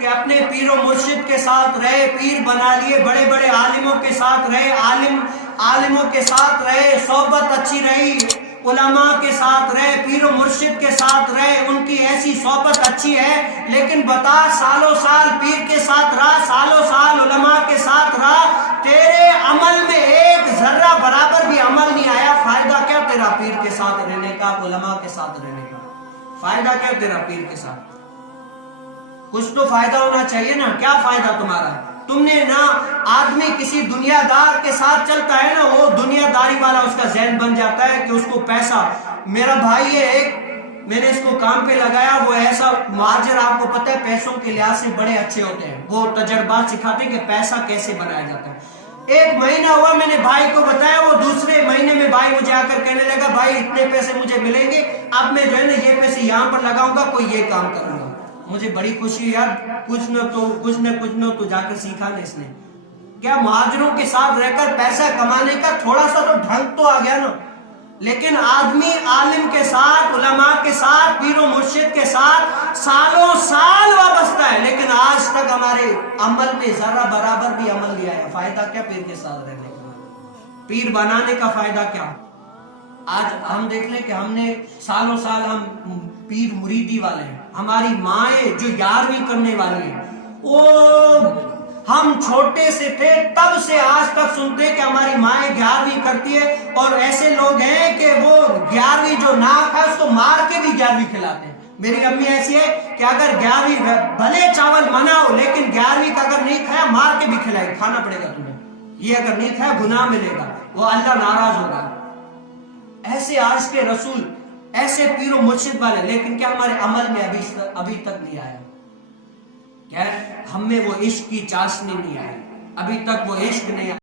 کہ اپنے پیر و مرشد کے ساتھ رہے، پیر بنا لیے، بڑے بڑے عالموں کے ساتھ رہے، عالموں کے ساتھ رہے، صحبت اچھی رہی، علماء کے ساتھ رہے، پیر و مرشد کے ساتھ رہے، ان کی ایسی صحبت اچھی ہے، لیکن بتا سالوں سال پیر کے ساتھ رہا، سالوں سال علماء کے ساتھ رہا، تیرے عمل میں ایک ذرہ برابر بھی عمل نہیں آیا، فائدہ کیا تیرا پیر کے ساتھ رہنے کا، علماء کے ساتھ رہنے کا؟ فائدہ کیا تیرا پیر کے ساتھ؟ کچھ تو فائدہ ہونا چاہیے نا، کیا فائدہ تمہارا؟ تم نے نا، آدمی کسی دنیا دار کے ساتھ چلتا ہے نا، وہ دنیا داری والا اس کا ذہن بن جاتا ہے کہ اس کو پیسہ، میرا بھائی ہے ایک، میں نے اس کو کام پہ لگایا، وہ ایسا مہاجر، آپ کو پتہ ہے پیسوں کے لحاظ سے بڑے اچھے ہوتے ہیں، وہ تجربات سکھاتے ہیں کہ پیسہ کیسے بنایا جاتا ہے۔ ایک مہینہ ہوا، میں نے بھائی کو بتایا، وہ دوسرے مہینے میں بھائی مجھے آ کر کہنے لگا بھائی اتنے پیسے مجھے ملیں گے، اب میں جو ہے نا یہ پیسے یہاں پر لگاؤں گا، کوئی یہ کام کروں گا۔ مجھے بڑی خوشی، یار کچھ نہ تو جا کر سیکھا نا اس نے۔ کیا مہاجروں کے ساتھ رہ کر پیسہ کمانے کا تھوڑا سا تو ڈھنگ تو آ گیا نا؟ لیکن آدمی عالم کے ساتھ، علماء کے ساتھ، پیر و مرشد کے ساتھ سالوں سال وابستہ ہے، لیکن آج تک ہمارے عمل میں ذرہ برابر بھی عمل نہیں آیا۔ فائدہ کیا پیر کے ساتھ رہنے کا؟ پیر بنانے کا فائدہ کیا؟ آج ہم دیکھ لیں کہ ہم نے سالوں سال ہم پیر مریدی والے ہیں، ہماری مائیں جو 11ویں کرنے والی ہیں، وہ ہم چھوٹے سے تھے تب سے آج تک سنتے کہ ہماری مائیں 11ویں کرتی ہے، اور ایسے لوگ ہیں کہ وہ 11ویں جو ناک ہے اس کو مار کے بھی 11ویں کھلاتے ہیں۔ میری امی ایسی ہے کہ اگر 11ویں بھلے چاول منع ہو لیکن 11ویں کا اگر نہیں کھایا مار کے بھی کھلائے، کھانا پڑے گا تمہیں، یہ اگر نہیں کھایا گناہ ملے گا، وہ اللہ ناراض ہوگا۔ ایسے آج کے رسول، ایسے پیر و مرشد والے، لیکن کیا ہمارے عمل میں ابھی تک نہیں آیا؟ کیا ہم میں وہ عشق کی چاشنی نہیں آئی، ابھی تک وہ عشق نہیں آیا۔